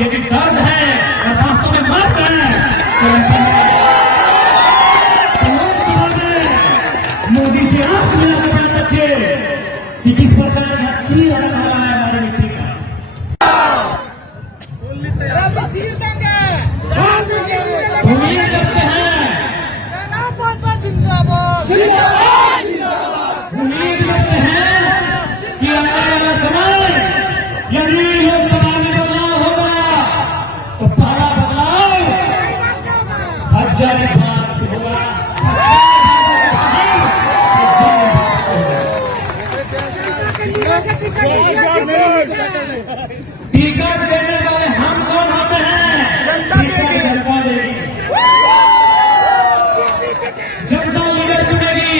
यदि दर्द है और वास्तव में मर्द है तो मोदी से आंख मिला के बात रखिए कि किस प्रकार का अच्छी अलग वाला है हमारी मिट्टी का। उम्मीद करते हैं कि आने वाला समय यदि लोकसभा में बदलाव होगा तो पहला बदलाव हजारीबाग से होगा। टिकट देने वाले हम कौन होते हैं? जनता देगी। जनता लीडर चुनेगी,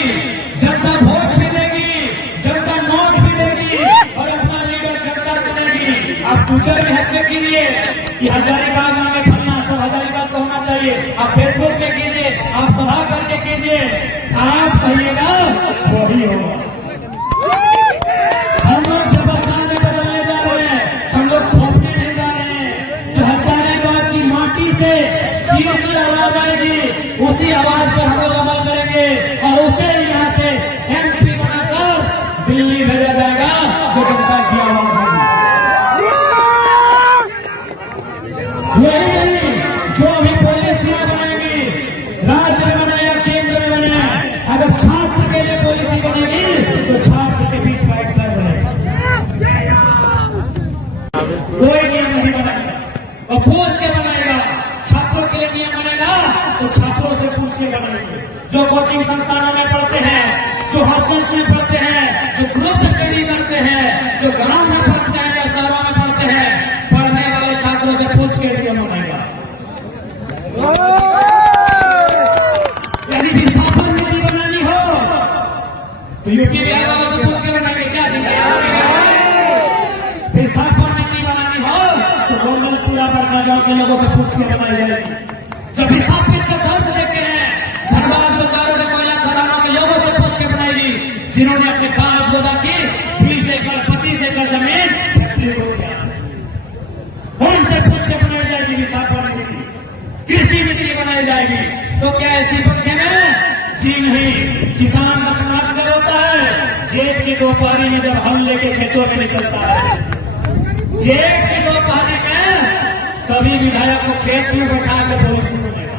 जनता वोट भी देगी, जनता नोट भी देगी और अपना लीडर जनता चुनेगी। आप ट्विटर में हैशटैग कीजिए कि हजारीबाग में फलना सब हजारीबाग को होना चाहिए। आप फेसबुक में कीजिए, आप सभा करके कीजिए, आप कहिएगा वही होगा। हम लोग व्यवस्था में बदलने जा रहे हैं, हम लोग थोपने नहीं जा रहे हैं। जो हजारीबाग की माटी से चीर की आवाज आएगी उसी आवाज पर हम लोग अमल करेंगे और उसे यहाँ से MP बनाकर दिल्ली भेजा जाएगा जो जनता की आवाज है। यही नहीं, जो भी पॉलिसियां बनेगी राज्य में बने या केंद्र में बने, अगर छात्र के लिए पॉलिसी बनेगी तो छात्र के बीच फाइट कर बनेगा। कोई नियम नहीं बनाएगा और पूछ के बनाएगा। छात्रों के लिए नियम बनेगा तो छात्रों से पूछ के बनाएंगे। जो कोचिंग संस्थानों में पढ़ते हैं, जो हॉस्टल्स में पढ़ते हैं, जो ग्रुप स्टडी करते हैं, जो गांव में पढ़ते हैं या शहरों में पढ़ते हैं, पढ़ने वाले छात्रों से पूछ के नियम बनेगा। यदि विस्थापन नीति बनानी हो तो यूपी बिहार वालों से पूछ के बनाएंगे क्या जी? विस्थापन नीति बनानी हो तो गोलगलपुरा बड़का गांव के लोगों से पूछ के बनाई जाएगी। जब विस्थापित के दर्द देखे हैं धनबाद बेचारों के कोयला खदानों के लोगों से पूछ के बनाएगी, जिन्होंने अपने बाप दादा की 20 एकड़ 25 एकड़ जमीन फैक्ट्री को दिया, उनसे पूछ के बनाई जाएगी विस्थापन नीति। कृषि नीति बनाई जाएगी। तो क्या ऐसी पंखे में जी नहीं, किसान का संघर्ष कर होता है जेठ की दोपहरी में जब हल लेके खेतों में निकलता है। जेठ की दोपहरी में सभी विधायक को खेत में बैठा के पॉलिसी बनेगा।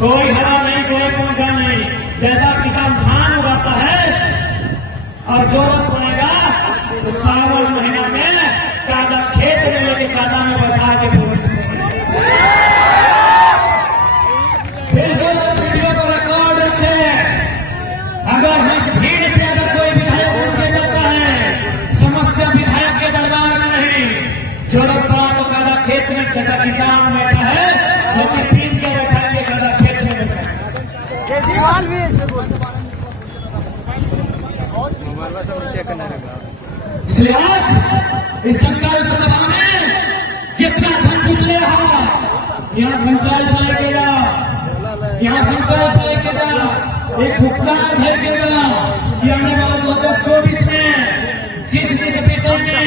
कोई हवा नहीं, कोई पंखा नहीं। जैसा किसान धान उगाता है और जरूरत पड़ेगा तो सावन महीना में कादा खेत में लेके कादा में बैठा के पॉलिसी बनेगा। फिर जो लोग वीडियो को रिकॉर्ड रखे, अगर इस भीड़ से अगर कोई विधायक उठ के जाता है, समस्या विधायक के दरबार में नहीं, जरूरत पड़ा तो कादा खेत में जैसा किसान बैठा है तो पीन के बैठाएंगे, कादा खेत में बैठा। इसलिए आज इस संकल्प सभा में जितना झंझट ले यहाँ संकल्प लेके जा, यहाँ संकल्प लेके जा, एक हुक्म लेके जा कि आने वाले 2024 में जिस विषय में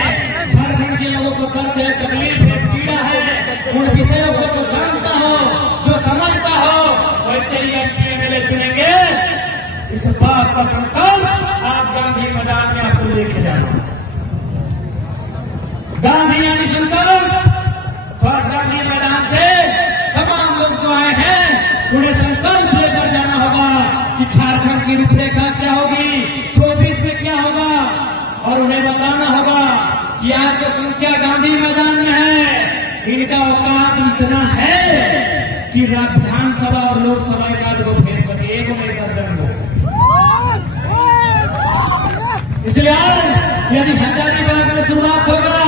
झारखंड के लोगों को दर्द है, तकलीफ है, पीड़ा है, उन विषयों को जो जानता हो, जो समझता हो, वैसे ही MP MLA चुनेंगे। इस बात का संकल्प आज गांधी मैदान में आपको लेके जाना। गांधी यानी संकल्प। तो आज गांधी मैदान से तमाम लोग जो आए हैं उन्हें संकल्प लेकर जाना होगा कि झारखंड की रूपरेखा क्या होगी, 24 में क्या होगा, और उन्हें बताना होगा कि आज जो संख्या गांधी मैदान में है इनका औकात इतना है कि विधानसभा और लोकसभा एकाध को फेर सके, एक में दर्जन हो। इसलिए यदि हजारीबाग में शुरुआत होगा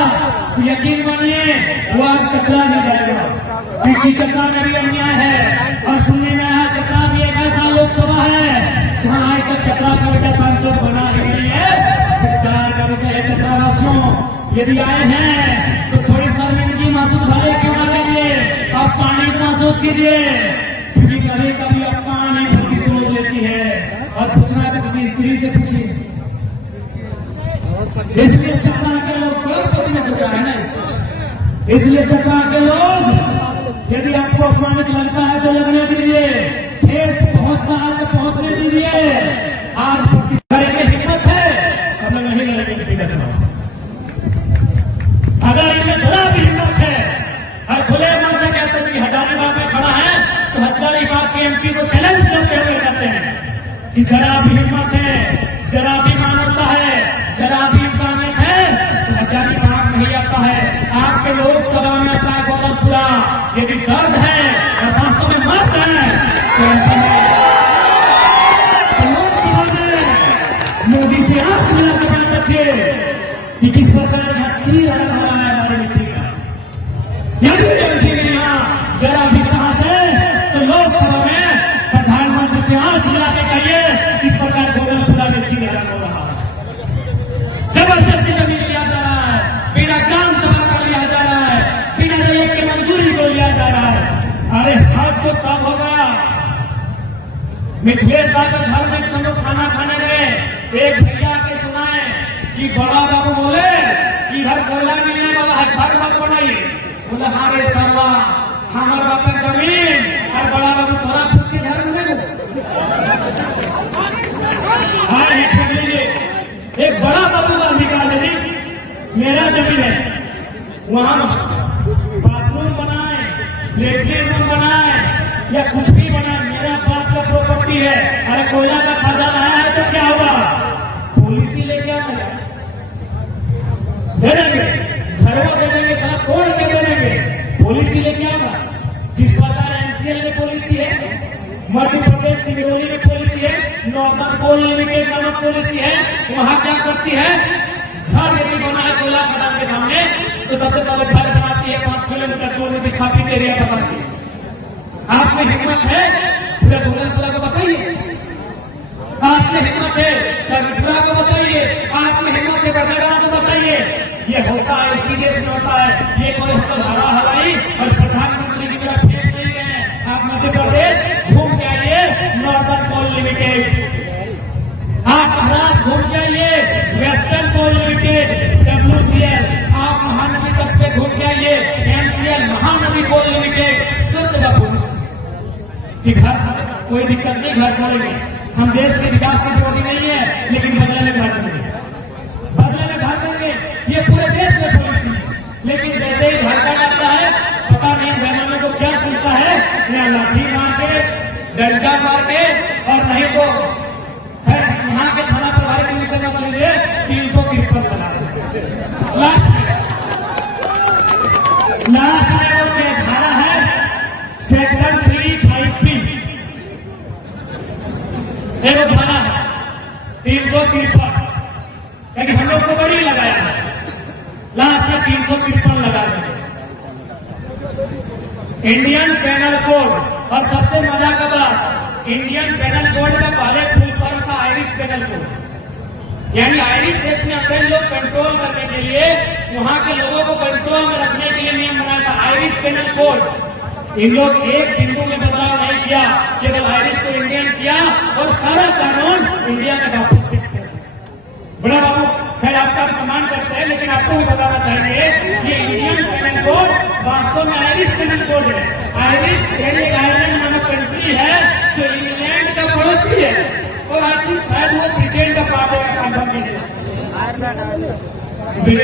तो यकीन मानिए वो आज चतरा में जाएगा, क्योंकि चतरा में भी अन्याय है। और सुनने में आया चतरा भी एक ऐसा लोकसभा है जहां आज तक चतरा का बेटा सांसद बना रही है। प्यार का विषय है चतरा वासियों, यदि आए हैं तो थोड़ी शर्मिंदगी महसूस भले क्यों ना कीजिए, आप पानी महसूस कीजिए, क्योंकि कभी कभी अपमान ही भूखी सोच लेती है। और पूछना है तो किसी स्त्री से पूछिए, इसलिए चतरा के लोग करोड़पति ने पूछा है ना, इसलिए चक्का के लोग यदि आपको अपमानित लगता है तो लगने दीजिए, ठेस पहुंचना है तो पहुंचने दीजिए। आज करेंगे हिम्मत है, अब नहीं लड़ेंगे एमपी का चुनाव। अगर इनमें जरा भी हिम्मत है और खुले मन से कहते हैं कि हजारीबाग में खड़ा है तो हजारीबाग के एमपी को चैलेंज करके कहते हैं कि जरा भी हिम्मत है, जरा भी मानवता है, जरा भी इंसानियत है तो हजारीबाग नहीं आता है, आपके लोकसभा में आता है गौतमपुरा। यदि दर्द है और वास्तव में मर्द है तो लोकसभा में मोदी से आंख मिला के बात रखिए कि किस प्रकार का चीज अलग हो रहा है हमारी मिट्टी का। यदि एमपी में यहाँ जरा भी साहस है तो लोकसभा में प्रधानमंत्री से आंख मिला के कहिए किस प्रकार गौतमपुरा में चीज अलग हो रहा है। जबरदस्ती जमीन लिया जा रहा है, बिना ग्राम सभा का लिया जा रहा है, बिना दलित की मंजूरी को लिया जा रहा है। अरे हाथ तो तब होगा। मिथिलेश दा के घर में हम लोग खाना खाने गए, एक भैया के सुनाए कि बड़ा बाबू बोले कि इधर कोयला मिलने वाला है, घर मत बनाइए। बोले हाँ रे सरवा, हमारे बाप की जमीन और बड़ा बाबू थोड़ा पूछ के घर में देखो। हाँ एक बड़ा बाबू का अधिकार है जी, मेरा जमीन है, वहां बाथरूम बनाए, लेटरिन रूम बनाए या कुछ भी बनाए, मेरा बाप का प्रॉपर्टी है। अरे कोयला का खजाना है तो क्या हुआ, पॉलिसी लेके आएगा, दे देंगे, घरों दे देंगे, सब तोड़ के दे देंगे, पॉलिसी लेके आएगा। जिस प्रकार एनसीएल में पॉलिसी है, मध्य प्रदेश सिंगरौली में पॉलिसी है, नॉर्दर्न कोल लिमिटेड नामक पॉलिसी है, वहां क्या करती है, घर यदि बना है कोयला खदान के सामने तो सबसे पहले घर बनाती है 5 किलोमीटर दूर में विस्थापित एरिया बसाती है। आप में हिम्मत है पूरे गौतमपुरा को बसाइए, आप में हिम्मत है कर्णपुरा को बसाइए, आप में हिम्मत है बरनाला को बसाइए। ये होता है, इसी देश में होता है। ये कोई हम हवा हवाई और प्रधानमंत्री की तरफ फेंक नहीं है। आप मध्य प्रदेश घूम के आइए, नॉर्दर्न कोल लिमिटेड, आप महाराष्ट्र घूम के आइए, वेस्टर्न कोल लिमिटेड, WCL, आप महानदी तट पे घूम के आइए, MCL, महानदी कोल लिमिटेड, सब जगह पॉलिसी कि घर कोई दिक्कत नहीं, घर करेंगे। हम देश के विकास की विरोधी नहीं है, लेकिन बदले में घर करेंगे, बदले में घर करेंगे। ये पूरे देश में पॉलिसी है, लेकिन जैसे ही घर का आता है, पता नहीं बैमानों को क्या सोचता है, या लाठी मार के, डंडा मार के, और नहीं तो खैर यहाँ के थाना प्रभारी पुलिस से मत लीजिए, 353 बना लास्ट में वो क्या धारा है, सेक्शन 353 वो धारा है 353, क्योंकि हम लोग को बड़ी लगाया है, लास्ट में 353 लगा देंगे। इंडियन पेनल कोड, और सबसे मजा का बात, इंडियन पेनल कोड का पहले फुल फॉर्म था आयरिश पेनल कोड, यानी आयरिश देश में अपने लोग कंट्रोल करने के लिए, वहां के लोगों को कंट्रोल में रखने के लिए नियम बनाया था आयरिश पेनल कोड। इन लोग एक बिंदु में बदलाव नहीं किया, केवल आयरिश को इंडियन किया और सारा कानून इंडिया में वापस शिफ्ट कर दिया। बड़ा बाबू खैर आपका सम्मान करते हैं, लेकिन आपको भी बताना चाहिए ये इंडियन पेनल कोड वास्तव में आयरिश पेनल कोड है। आयरिश यानी आयरलैंड नामक कंट्री है जो इंग्लैंड का पड़ोसी है, और आई थिंक शायद वो ब्रिटेन का पार्ट है, कंफर्म कीजिए।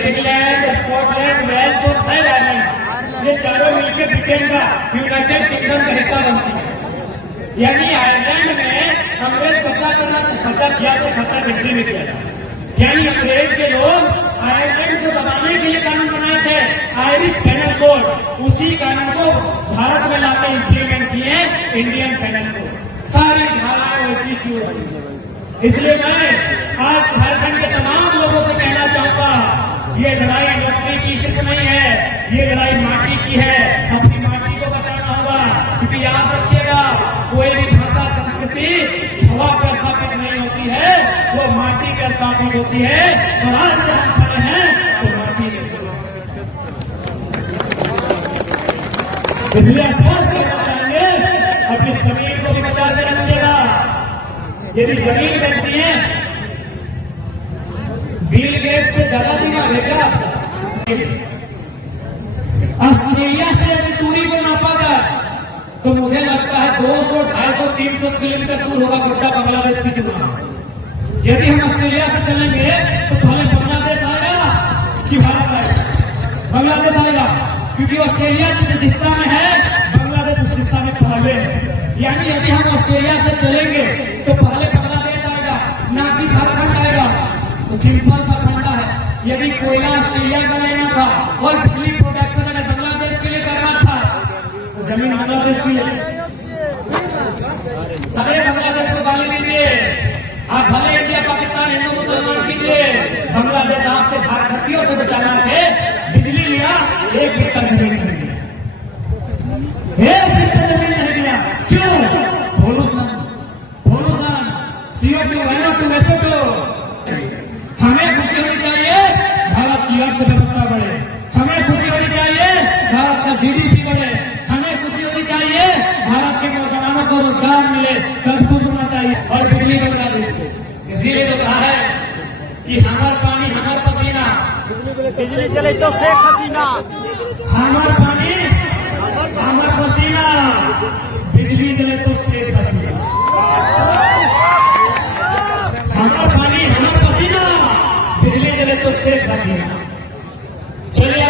इंग्लैंड, स्कॉटलैंड, वेल्स और शायद आयरलैंड, ये चारों मिलकर ब्रिटेन का यूनाइटेड किंगडम का हिस्सा बनती है। यानी आयरलैंड में अंग्रेज कब्जा किया तो खतरा कंट्री में किया, यानी अंग्रेज के लोग आयरलैंड को दबाने के लिए कानून बनाए थे आयरिश पेनल कोड, उसी कानून को भारत में लाकर इंप्लीमेंट किए इंडियन पेनल कोड, सारी धाराएं वैसी की वैसी। इसलिए मैं आज झारखंड के तमाम लोगों से कहना चाहूंगा, ये लड़ाई नौकरी की सिर्फ नहीं है, ये लड़ाई माटी की है। अपनी माटी को बचाना होगा, क्योंकि याद रखिएगा कोई भी भाषा संस्कृति हवा पर स्थापित नहीं होती है, वो माटी पर स्थापित होती है। और आज जब हम खड़े हैं तो माटी में, इसलिए स्पष्ट करना चाहेंगे अपनी जमीन को भी बचा के रखिएगा। यदि जमीन बेचती है, बिल गेट्स से ज्यादा दिमाग है क्या आपका? किलोमीटर दूर होगा गोड्डा बांग्लादेश की तुलना में। यदि हम ऑस्ट्रेलिया से चलेंगे तो पहले बांग्लादेश आएगा कि भारत आएगा? बांग्लादेश आएगा, क्योंकि ऑस्ट्रेलिया जिस दिशा में है बांग्लादेश उस दिशा में पहले है। यानी यदि हम ऑस्ट्रेलिया से चलेंगे तो पहले बांग्लादेश आएगा, ना कि झारखंड आएगा। तो सिंपल सा फंडा है, यदि कोयला ऑस्ट्रेलिया का लेना था और बिजली प्रोडक्शन अगर बांग्लादेश के लिए करना था तो जमीन बांग्लादेश की ले। अरे बांग्लादेश को गाली दीजिए, आप भले इंडिया पाकिस्तान हिंदू मुसलमान कीजिए, बांग्लादेश आपसे झारखंडियों से बचाना है। बिजली लिया, एक बिस्ता जमीन नहीं दिया, एक बिस्ता जमीन नहीं दिया। क्यों? Pollution, pollution, CO2, NO2, SO2। हमें खुशी होनी चाहिए भारत की अर्थव्यवस्था बढ़े, हमें खुशी होनी चाहिए भारत का GDP बढ़े, हमें खुशी होनी चाहिए भारत के नौजवानों को रोजगार मिले, तब खुश होना चाहिए। और बिजली बांग्लादेश को इसीलिए तो कहा है कि हमार पानी हमार पसीना, बिजली चले तो शेख हसीना, हमार पानी हमार पसीना, बिजली जले तो शेख हसीना। हमार पानी हमार पसीना, बिजली जले तो शेख हसीना। चलिए